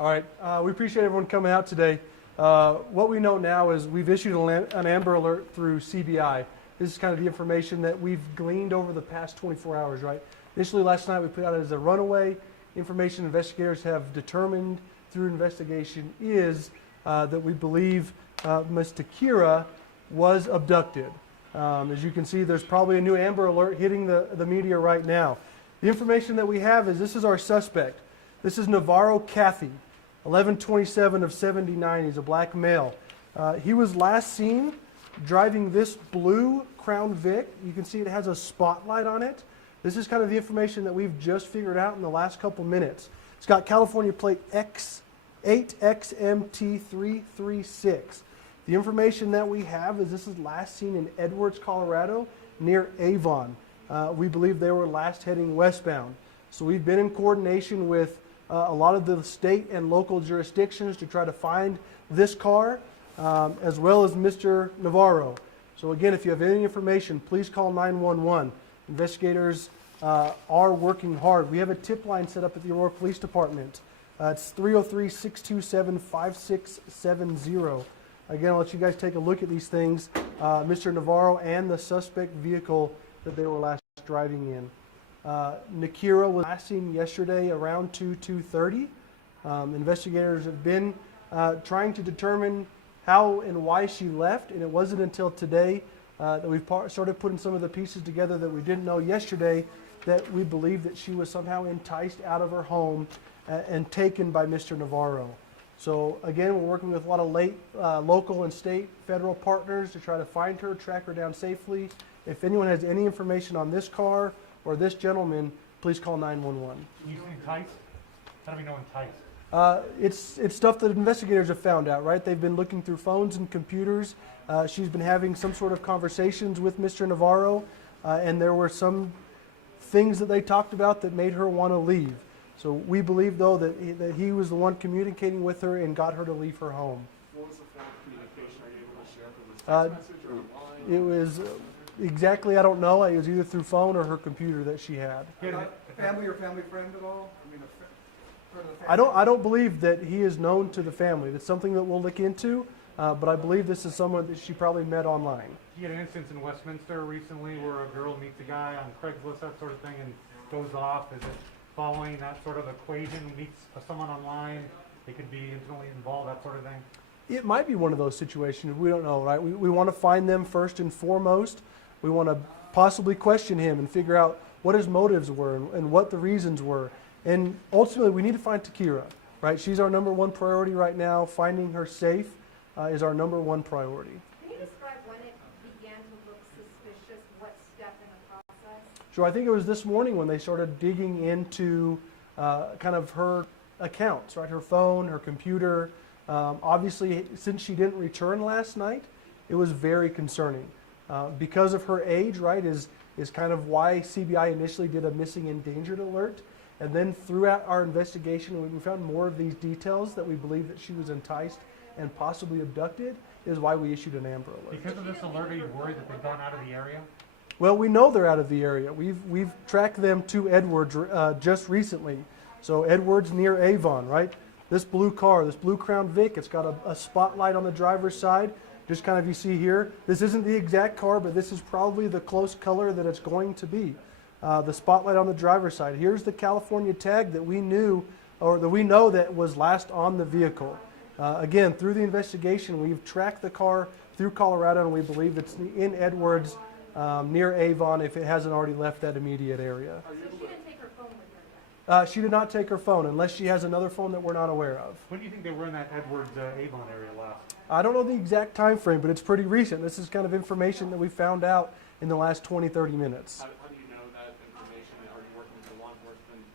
All right, we appreciate everyone coming out today. What we know now is we've issued an Amber Alert through CBI. This is kind of the information that we've gleaned over the past 24 hours, right? Initially last night we put out as a runaway. Information investigators have determined through investigation is that we believe Ms. Ta-Kyrah was abducted. As you can see, there's probably a new Amber Alert hitting the media right now. The information that we have is this is our suspect. This is Navarro Kathy, 1127 of 79. He's a black male. He was last seen driving this blue Crown Vic. You can see it has a spotlight on it. This is kind of the information that we've just figured out in the last couple minutes. It's got California plate X8XMT336. The information that we have is this is last seen in Edwards, Colorado, near Avon. We believe they were last heading westbound. So we've been in coordination with a lot of the state and local jurisdictions to try to find this car, as well as Mr. Navarro. So again, if you have any information, please call 911. Investigators are working hard. We have a tip line set up at the Aurora Police Department. It's 303-627-5670. Again, I'll let you guys take a look at these things. Mr. Navarro and the suspect vehicle that they were last driving in. Ta-Kyrah was last seen yesterday around 2:30. Investigators have been trying to determine how and why she left, and it wasn't until today that we've started putting some of the pieces together that we didn't know yesterday, that we believe that she was somehow enticed out of her home and taken by Mr. Navarro. So again, we're working with a lot of local and state, federal partners to try to find her, track her down safely. If anyone has any information on this car or this gentleman, please call 911. You say enticed? How do we know enticed? It's stuff that investigators have found out, right? They've been looking through phones and computers. She's been having some sort of conversations with Mr. Navarro, and there were some things that they talked about that made her want to leave. So we believe, though, that he was the one communicating with her and got her to leave her home. What was the form of communication? Are you able to share? Was it text message or online? It was exactly, I don't know. It was either through phone or her computer that she had. Family or family friend at all? I mean, part of the family? I don't believe that he is known to the family. That's something that we'll look into, but I believe this is someone that she probably met online. You had an instance in Westminster recently where a girl meets a guy on Craigslist, that sort of thing, and goes off. Is it following that sort of equation, meets someone online, they could be intimately involved, that sort of thing? It might be one of those situations. We don't know, right? We want to find them first and foremost. We want to possibly question him and figure out what his motives were and what the reasons were. And ultimately, we need to find Ta-Kyrah, right? She's our number one priority right now. Finding her safe is our number one priority. Can you describe when it began to look suspicious? What step in the process? Sure, I think it was this morning when they started digging into kind of her accounts, right? Her phone, her computer. Obviously, since she didn't return last night, it was very concerning. Because of her age, right, is kind of why CBI initially did a missing endangered alert. And then throughout our investigation, when we found more of these details that we believe that she was enticed and possibly abducted, is why we issued an Amber Alert. Because of this alert, are you worried that they've gone out of the area? Well, we know they're out of the area. We've tracked them to Edwards just recently. So Edwards near Avon, right? This blue car, this blue Crown Vic, it's got a spotlight on the driver's side. Just kind of you see here, this isn't the exact car, but this is probably the close color that it's going to be. The spotlight on the driver's side. Here's the California tag that we knew, or that we know that was last on the vehicle. Again, through the investigation, we've tracked the car through Colorado, and we believe it's in Edwards near Avon if it hasn't already left that immediate area. So she didn't take her phone with her then? She did not take her phone, unless she has another phone that we're not aware of. When do you think they were in that Edwards Avon area last? I don't know the exact time frame, but it's pretty recent. This is kind of information that we found out in the last 20, 30 minutes. How do you know that information? Are you working with the law enforcement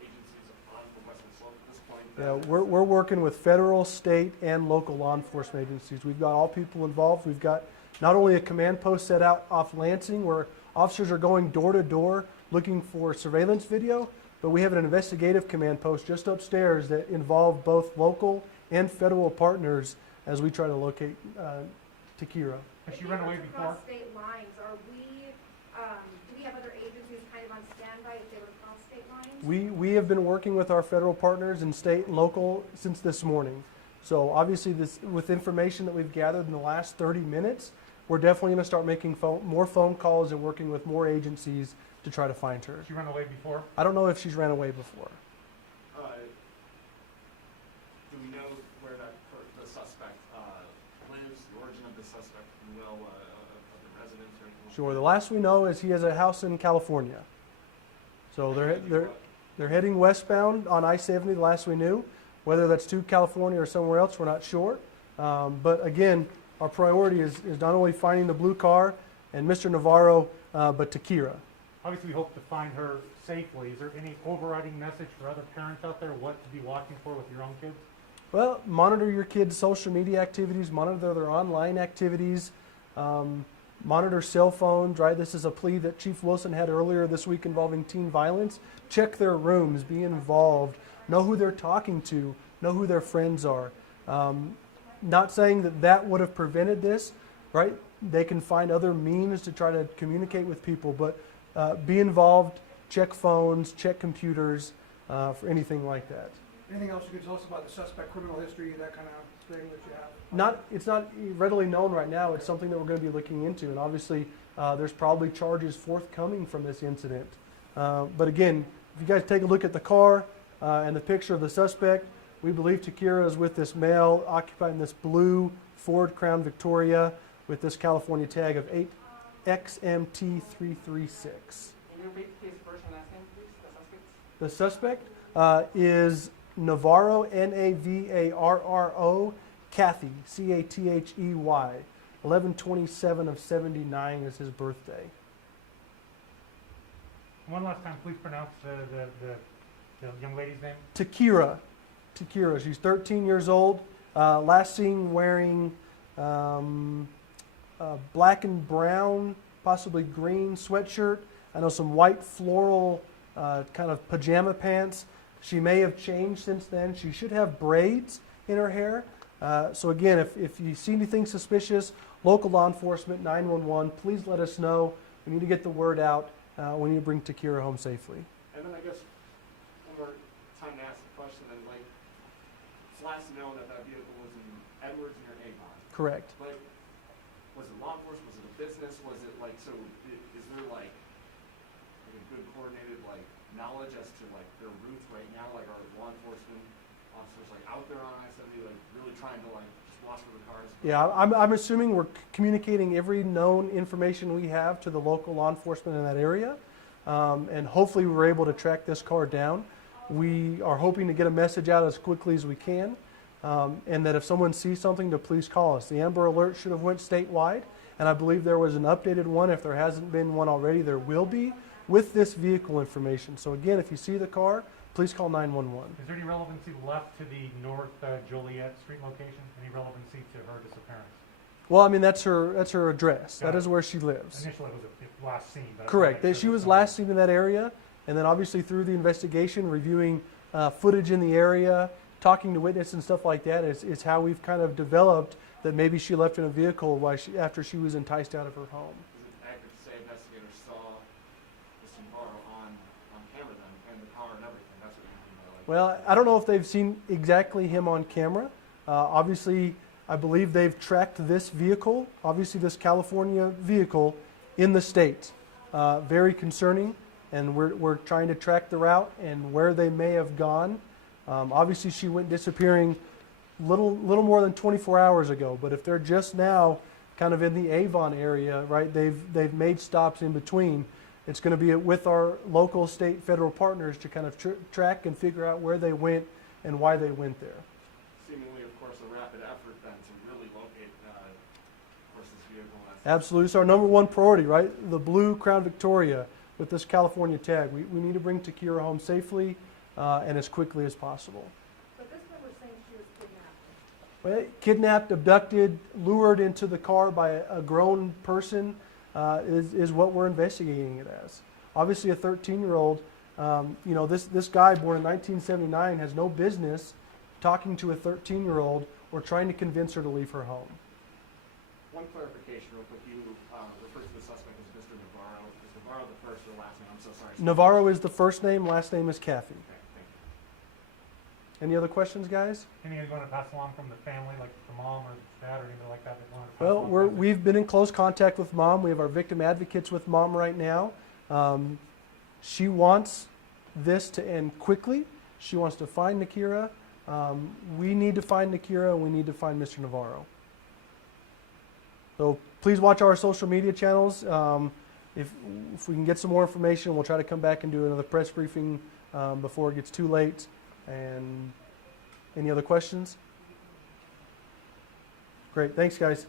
agencies on the Western Slope at this point? Yeah, we're working with federal, state, and local law enforcement agencies. We've got all people involved. We've got not only a command post set out off Lansing where officers are going door to door looking for surveillance video, but we have an investigative command post just upstairs that involve both local and federal partners as we try to locate Ta-Kyrah. Has she run away before? Across state lines, do we have other agencies kind of on standby if they were across state lines? We have been working with our federal partners and state and local since this morning. So obviously, with information that we've gathered in the last 30 minutes, we're definitely going to start making more phone calls and working with more agencies to try to find her. She ran away before? I don't know if she's ran away before. Do we know where the suspect lives, the origin of the suspect, of the residence or anything? Sure. The last we know is he has a house in California. So they're heading westbound on I-70. The last we knew, whether that's to California or somewhere else, we're not sure. But again, our priority is not only finding the blue car and Mr. Navarro, but Ta-Kyrah. Obviously, we hope to find her safely. Is there any overriding message for other parents out there, what to be watching for with your own kids? Well, monitor your kids' social media activities, monitor their online activities, monitor cell phones, right? This is a plea that Chief Wilson had earlier this week involving teen violence. Check their rooms, be involved, know who they're talking to, know who their friends are. Not saying that would have prevented this, right? They can find other means to try to communicate with people, but be involved, check phones, check computers, for anything like that. Anything else you can tell us about the suspect, criminal history, that kind of thing that you have? It's not readily known right now. It's something that we're going to be looking into, and obviously there's probably charges forthcoming from this incident. But again, if you guys take a look at the car and the picture of the suspect, we believe Ta-Kyrah is with this male occupying this blue Ford Crown Victoria with this California tag of 8XMT336. Can you repeat his first and last name, please, the suspect? The suspect is Navarro, Navarro, Cathy, Cathey. 11/27 of 79 is his birthday. One last time, please pronounce the young lady's name. Ta-Kyrah. Ta-Kyrah. She's 13 years old. Last seen wearing black and brown, possibly green sweatshirt. I know some white floral kind of pajama pants. She may have changed since then. She should have braids in her hair. So again, if you see anything suspicious, local law enforcement, 911, please let us know. We need to get the word out. We need to bring Ta-Kyrah home safely. And then I guess one more time to ask the question, and like, it's last known that vehicle was in Edwards near Avon. Correct. Like, was it law enforcement? Was it a business? Was it like, so is there like a good coordinated like knowledge as to like their routes right now? Like, are law enforcement officers like out there on I-70 like really trying to like just watch for the cars? Yeah, I'm assuming we're communicating every known information we have to the local law enforcement in that area. And hopefully we're able to track this car down. We are hoping to get a message out as quickly as we can. And that if someone sees something, to please call us. The Amber Alert should have went statewide. And I believe there was an updated one. If there hasn't been one already, there will be with this vehicle information. So again, if you see the car, please call 911. Is there any relevancy left to the North Joliet Street location? Any relevancy to her disappearance? Well, I mean, that's her address. Got That it. is where she lives. Initially, it was the last scene. But I Correct. wanna make She sure was that's last seen in that area, and then obviously through the investigation, reviewing footage in the area, talking to witnesses and stuff like that is how we've kind of developed that maybe she left in a vehicle after she was enticed out of her home. Is it accurate to say investigators saw Mr. Navarro on camera then, and the car and everything? That's what you mean by like. Well, I don't know if they've seen exactly him on camera. Obviously, I believe they've tracked this vehicle, obviously this California vehicle, in the state. Very concerning, and we're trying to track the route and where they may have gone. Obviously, she went disappearing little more than 24 hours ago, but if they're just now kind of in the Avon area, right, they've made stops in between. It's going to be with our local, state, federal partners to kind of track and figure out where they went and why they went there. Seemingly, of course, a rapid effort then to really locate, of course, this vehicle. Absolutely. It's our number one priority, right? The blue Crown Victoria with this California tag. We need to bring Ta-Kyrah home safely and as quickly as possible. But this one was saying she was kidnapped. Well, kidnapped, abducted, lured into the car by a grown person is what we're investigating it as. Obviously, a 13-year-old, this guy born in 1979 has no business talking to a 13-year-old or trying to convince her to leave her home. One clarification real quick. You referred to the suspect as Mr. Navarro. Is Navarro the first or last name? I'm so sorry. Navarro is the first name, last name is Caffey. Okay, thank you. Any other questions, guys? Anything you want to pass along from the family, like the mom or the dad or anything like that? That you want to pass Well, along? we've been in close contact with Mom. We have our victim advocates with Mom right now. She wants this to end quickly. She wants to find Ta-Kyrah. We need to find Ta-Kyrah, and we need to find Mr. Navarro. So please watch our social media channels. If we can get some more information, we'll try to come back and do another press briefing before it gets too late. And any other questions? Great. Thanks, guys.